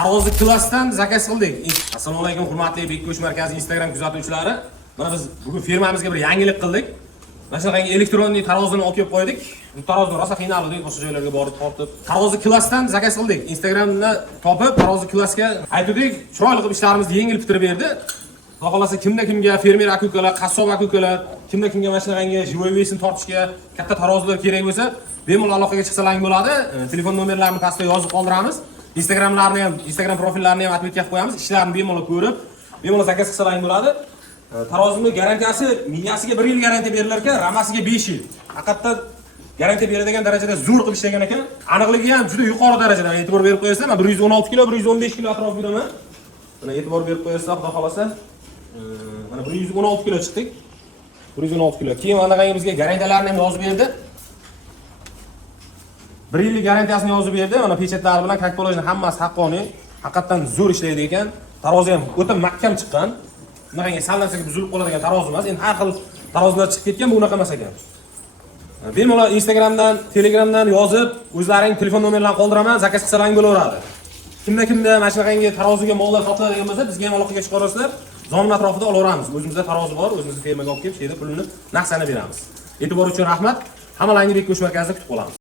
Tarozli klassdan zakaz qildik. Assalomu alaykum hurmatli Bekko'sh markazi Instagram kuzatuvchilari. Mana biz bugun firmamizga bir yangilik qildik. Mana shunaqangi elektronli tarozini olib kelib qo'ydik. Bu tarozni rosa qiynaldik, boshqa joylarga borib tortib. Tarozli klassdan zakaz qildik. Instagramda topib tarozli klassga aytdik, chiroyli qilib ishlarimizni yengil bitirib berdi. Xudo xolasa kimga fermer aka-ukalar, qassob aka-ukalar, kimga mana shunaqangi живой весni tortishga katta tarozlar kerak bo'lsa, bemalol aloqaga chiqsalaring bo'ladi. Telefon nomerlarini pastga yozib qoldiramiz. Instagram profillarini ham atmetga qilib qo'yamiz. Ishlarni bemalol ko'rib, bemalol zakaz qilsalaring bo'ladi. Tarozimning garantiyasi miyasiga 1 yil garantiya berilar ekan, ramasiga 5 yil. Haqiqatdan garantiya beradigan darajada zo'r qilib ishlagan ekan. Aniqligi ham juda yuqori darajada. E'tibor berib qo'yasizlar. Men 116 kilo, 115 kilo atrof beraman. Mana e'tibor berib qo'yasizlar, xudo xolasa. Mana 116 kilo chiqdik. 116 kilo. Keyin anaqangi bizga garantiyalarni ham yozib berdi. 1 yillik garantiyasini yozib berdi. Mana pechatlari bilan kakpolojni hammasi haqqoniy. Haqiqatan zo'r ishlaydi ekan. Tarozi ham o'ta mahkam chiqqan. Bunaqangi sallansaga buzilib qoladigan tarozi emas. Endi har xil tarozilar chiqib ketgan, bu unaqa emas ekan. Bemalol Instagramdan, Telegramdan yozib, o'zlaring telefon nomerlarini qoldiraman, zakaz qilsalaring bo'laveradi. Kimda mana shunaqangi taroziga mollar sotiladigan bo'lsa, bizga ham aloqaga chiqarasizlar. Zomin atrofida olaveramiz. O'zimizda tarozi bor, o'zimizning fermaga olib kelib, shu yerda pulini naqd sanab beramiz. E'tibor uchun rahmat. Hammalarni Bekko'sh markazida kutib qolamiz.